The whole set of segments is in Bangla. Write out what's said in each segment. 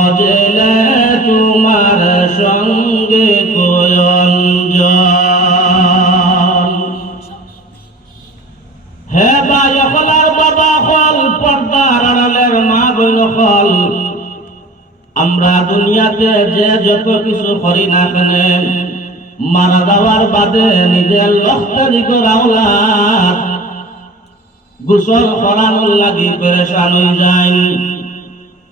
অজেলে তোমার সঙ্গে কোয়ঞ্জন হে ভাই হলার বাবা হল পর্দার আড়ালের মা বোন হল আমরা দুনিয়াতে যে যত কিছু করি না কেন মারা যাওয়ার বাদে নিজের লক্ষ্যি করাওলাদ গোসল করানোর লাগি পেরেশান হয়ে যায়,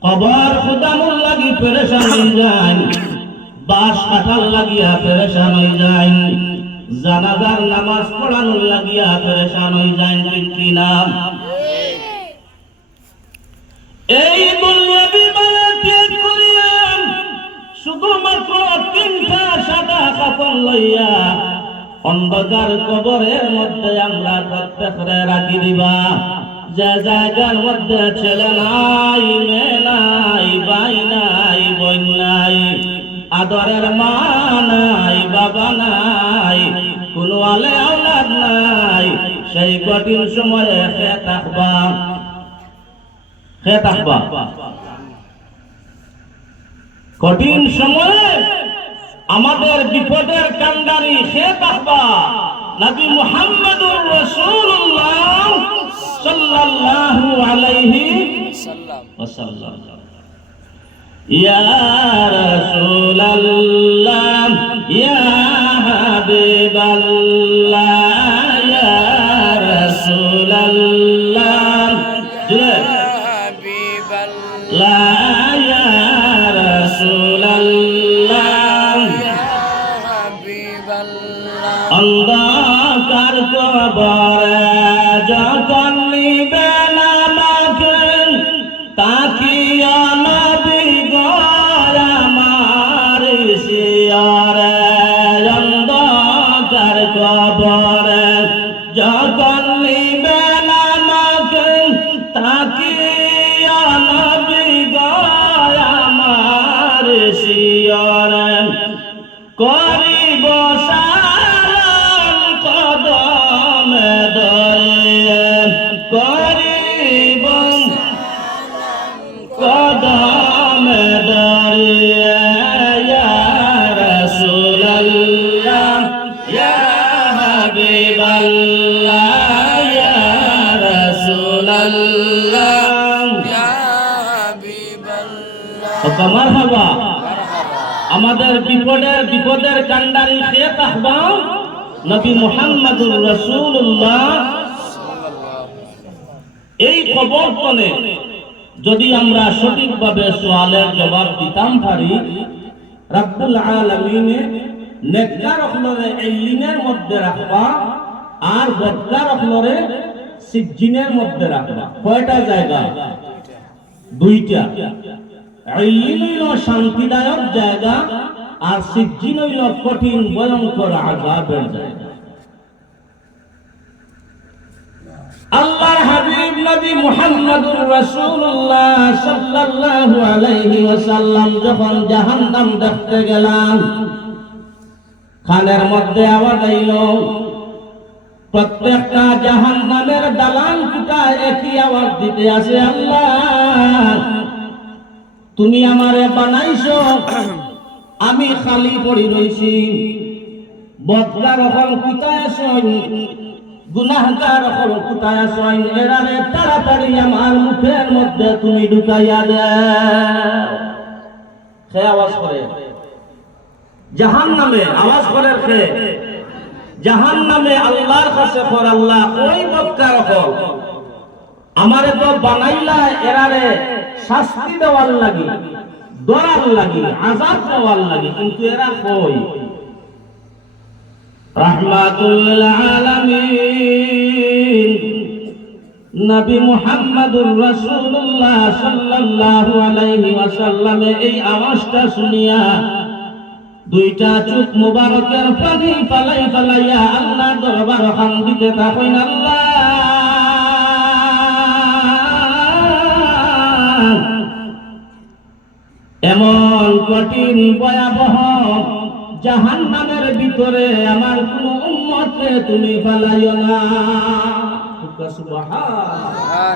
কবর খুদানোর লাগি পেরেশান হয়ে যায়, বাস কাটার লাগিয়া পেরেশান হয়ে যায়, জানাজার নামাজ পড়ানোর লাগিয়া পেরেশান হয়ে যায়। ঠিক কিনা? এই দুনিয়াবি মায়া ত্যাগ করিয়া শুধুমাত্র তিনটা সাদা কাপড় লইয়া অন্ধকার কবরের মধ্যে আমরা প্রত্যেকরে রাখি দিবা। যে জায়গার মধ্যে ছেলে নাই, মেয়ে নাই, ভাই নাই, বোন নাই, আদরের মা নাই, বাবা নাই, কোনো আলে আওলাদ নাই, সেই কঠিন সময়ে খেয়ে থাকবা, খেয়ে থাকবা। কঠিন সময়ে আমাদের বিপদের কান্ডারি খেয়ে থাকবা। নবী মুহাম্মদুর রাসূলুল্লাহ সাল্লাল্লাহু আলাইহি ওয়াসাল্লাম ইয়া রাসূলুল্লাহ ইয়া হাবিবাল্লাহ ইয়া রাসূলুল্লাহ ইয়া হাবিবাল্লাহ ইয়া রাসূলুল্লাহ ইয়া হাবিবাল্লাহ অন্ধকার কবরে যখন নিবেন আমাকে তাকিয়া নবী গো আমার শিয়রে অন্ধকার কবরে যখন নিবেন আমাকে তাকিয়া নবী গো আমার শিয়রে করিব সালাম কদমে ধরে করিব কদমে ধরে ইয়া রাসূলুল্লাহ ইয়া হাবিবাল্লাহ ইয়া রাসূলুল্লাহ ইয়া হাবিবাল্লাহ মারহাবা। আমাদের বিপদের কান্ডারি খেয়ে থাকবা নবী মুহাম্মদুর রাসূলুল্লাহ। এই খবরতনে যদি আমরা সঠিকভাবে সওয়ালের জবাব দিতাম পারি, রব্বুল আলামিন নেককার হলরে ইল্লিনের মধ্যে রাখবা আর বদকার হলরে সিজ্জিনের মধ্যে রাখবা। কয়টা জায়গা? দুইটা। ইল্লিন হইল শান্তিদায়ক জায়গা আর সিজ্জিন হইল কঠিন ভয়ঙ্কর আযাবের জায়গা। আল্লাহর হাবিব নবী মুহাম্মদুর রাসূলুল্লাহ সাল্লাল্লাহু আলাইহি ওয়াসাল্লাম যখন জাহান্নাম দেখতে গেলেন, খানের মধ্যে আওয়াজ আইল, প্রত্যেকটা জাহান্নামের দালান কুটা একই আওয়াজ দিতে আসে, আল্লাহ তুমি আমারে বানাইছো, আমি খালি পড়ি রইছি, বদকার হল কোথায় আসইন, গুনাহগার হল কোথায় আসইন, এরারে তাড়াতাড়ি আমার মুখের মধ্যে তুমি ঢুকাইয়া দাও। সে আওয়াজ করে জাহান্নামে, আওয়াজ করে সে জাহান্নামে আল্লাহর কাছে পর, আল্লাহ ওই বদকার হল আমারে তো বানাইলা এরারে শাস্তি দেওয়ার লাগি, দরার লাগি, আযাব দেওয়ার লাগি, কিন্তু এরা কই রাহমাতুল আলামিন নবী মুহাম্মদুর রাসূলুল্লাহ সাল্লাল্লাহু আলাইহি ওয়াসাল্লাম এই আওয়াজটা শুনিয়া দুইটা চোখ মুবারকের পানি ফালাইয়া আল্লাহ দরবার খান দিতে থাকেন, আল্লাহ এমন কঠিন ভয়াবহ জাহান্নামের ভিতরে আমার কোন উম্মতকে তুমি ফেলাইও না। সুবহানাল্লাহ।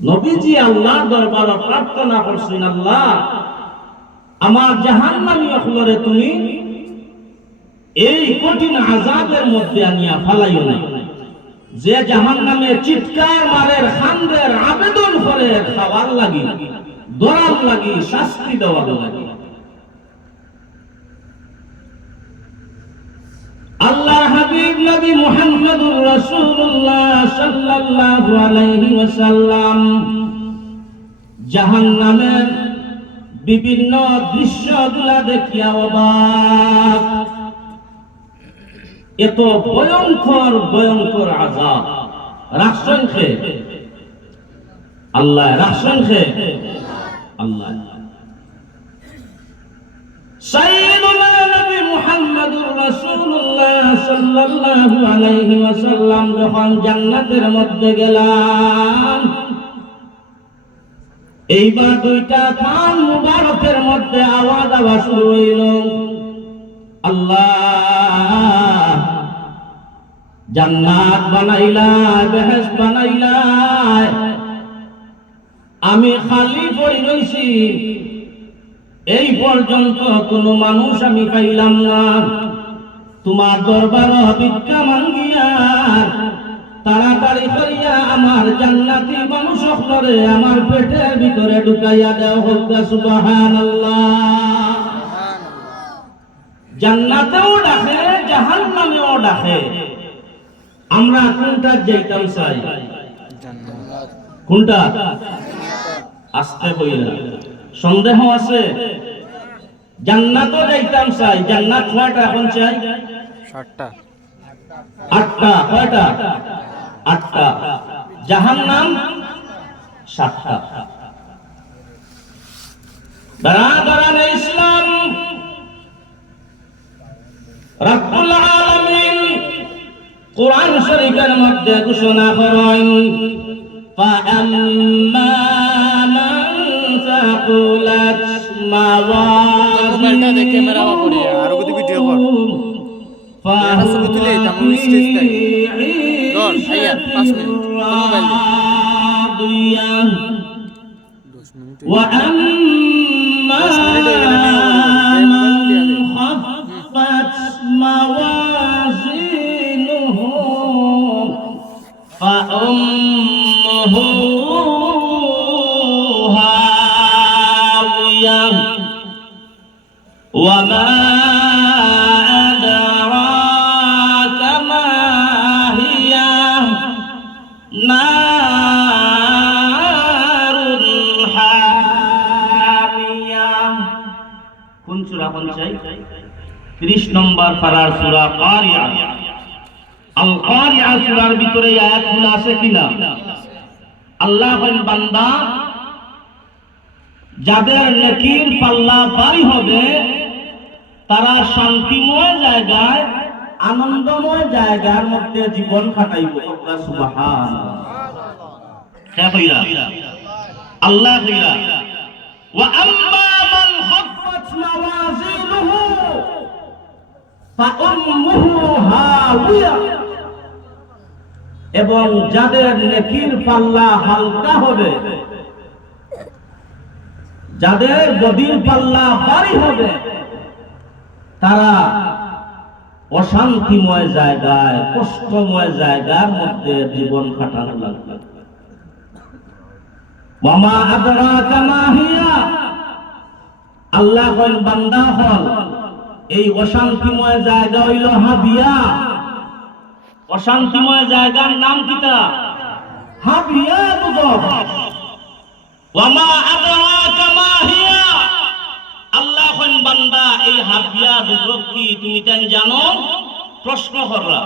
নবীজি আল্লাহর দরবারে প্রার্থনা করছেন, আল্লাহ আমার জাহান্নামী অখলরে তুমি এই কঠিন আযাবের মধ্যে আনিয়া ফালাইও না, যে জাহান্নামে চিৎকার মারের খান্দের আবেদন করে খাওয়ার লাগি, দরার লাগি, শাস্তি দেওয়ার লাগি। আল্লাহর হাবিব নবী মুহাম্মদুর রাসূলুল্লাহ সাল্লাল্লাহু আলাইহি ওয়াসাল্লাম জাহান্নামের বিভিন্ন দৃশ্যগুলা দেখিয়া অবাক। এত ভয়ঙ্কর ভয়ঙ্কর আযাব রাখছেন কে? আল্লাহ রাখছেন কে? আল্লাহ। সাইয়্যিদুনা নবী মুহাম্মদুর রাসূলুল্লাহ সাল্লাল্লাহু আলাইহি ওয়াসাল্লাম যখন জান্নাতের মধ্যে গেলেন, এইবার দুইটা কান মুবারকের মধ্যে আওয়াজ শুরু হইল, আল্লাহ জান্নাত বানাইলা, বেহেশত বানাইলা, আমি খালি পড়ে রইছি, এই পর্যন্ত কোনো মানুষ আমি পাইলাম না। তোমার দরবার ভিক্ষা মাঙ্গিয়া তাড়াতাড়ি করিয়া আমার জান্নাতি মানুষ সকলে আমার পেটের ভিতরে ঢুকাইয়া দেও, হোক সুবহানাল্লাহ। জান্নাতেও ডাকে, জাহান্নামেও ডাকে। আমরা কোনটা যাইতাম চাই? কোনটা? আস্তে কইরা সন্দেহ আছে? জান্নাতও যাইতাম চাই। জান্নাত কয়টা এখন চাই? 7টা 8টা। কয়টা? 8টা। জাহান্নাম 7টা। বারাদারান ইসলাম রব্বুল আলামিন কুরআন শরীফের মধ্যে ঘোষণা করেন, ফাআম্মা মান সাকুলাত মাওয়াজিনুহু দেখে মেরা পড়ে আর ওকে ভিডিও কর এটা ছবি তুলে তারপর স্টেজ তাই দর আইয়া 5 মিনিট মোবাইল দিয়ে 10 মিনিট ওয়া আম্মা মান খাফফাত মাওয়াজিনুহু ফাউম্মুহু হাওিয়া ওয়া মা আদরাকা মা হিয়া নারুন হামিয়া। কোন সূরা কোন চাই? 30 নম্বর পারার সূরা কারিয়া। আল কারিয়া সূরার ভিতরে আয়াতগুলো আছে কিনা? আল্লাহ বলেন, বান্দা যাদের নেকির পাল্লা ভারী হবে তারা শান্তিময় জায়গায়, আনন্দময় জায়গার মধ্যে জীবন কাটাইবে। সুবহানাল্লাহ। আল্লাহ কইরা ওয়া আম্মা মান খাফফাত মাওয়াজিনুহু ফাউম্মুহু হাওিয়া, এবং যাদের নেকির পাল্লা হালকা হবে, যাদের বদির পাল্লা ভারী হবে, তারা অশান্তিময় জায়গায়, কষ্টময় জায়গার মধ্যে জীবন কাটানো লাগবে। ওয়ামা আদরাকা মা হিয়া, আল্লাহ কইল বান্দা হল এই অশান্তিময় জায়গা হইল হাবিয়া। অশান্তিময় জায়গার নাম কিতা? হাবিয়া। ওয়ামা আদরাকা মা হিয়া, আল্লাহ কইল বান্দা এই হাবিয়া দুজক কি তুমি তাই জানো? প্রশ্ন করলা।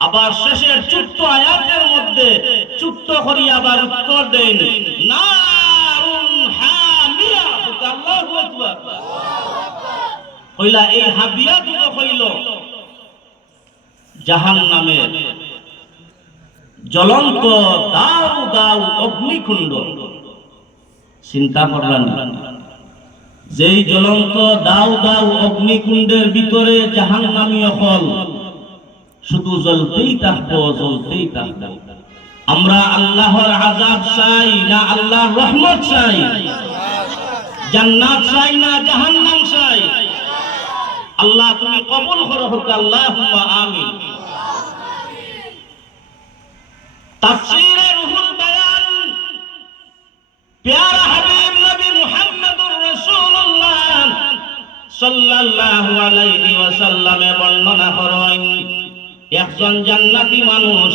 আবার শেষের ছোট্ট আয়াতের মধ্যে ছোট্ট করি আবার উত্তর দেন, নারুন হামিয়া। আল্লাহু আকবার। কইলা এই হাবিয়া দুটো কইল জাহান্নামের জ্বলন্ত দাউ দাউ অগ্নিকুণ্ড। চিন্তা করলেন, যেই জ্বলন্ত দাউ দাউ অগ্নিকুণ্ডের ভিতরে জাহান্নামী হল শুধু জ্বলতেই থাকবো, জ্বলতেই থাকবো, আমরা আল্লাহর আযাব চাই না আল্লাহর রহমত চাই? জান্নাত চাই না জাহান্নাম চাই? আল্লাহ তুমি কবুল করো হোক, আল্লাহুম্মা আমিন। তাফসীরে রুহুল বায়ান, প্যারা হাবিব নবী মুহাম্মদুর রাসূলুল্লাহ সাল্লাল্লাহু আলাইহি ওয়াসাল্লামে বর্ণনা করেন, একজন জান্নাতি মানুষ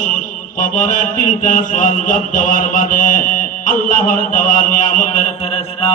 কবরের 3টা সওয়াল জবাব দেওয়ার বাদে আল্লাহর দেওয়া নিয়ামতের ফেরেশতা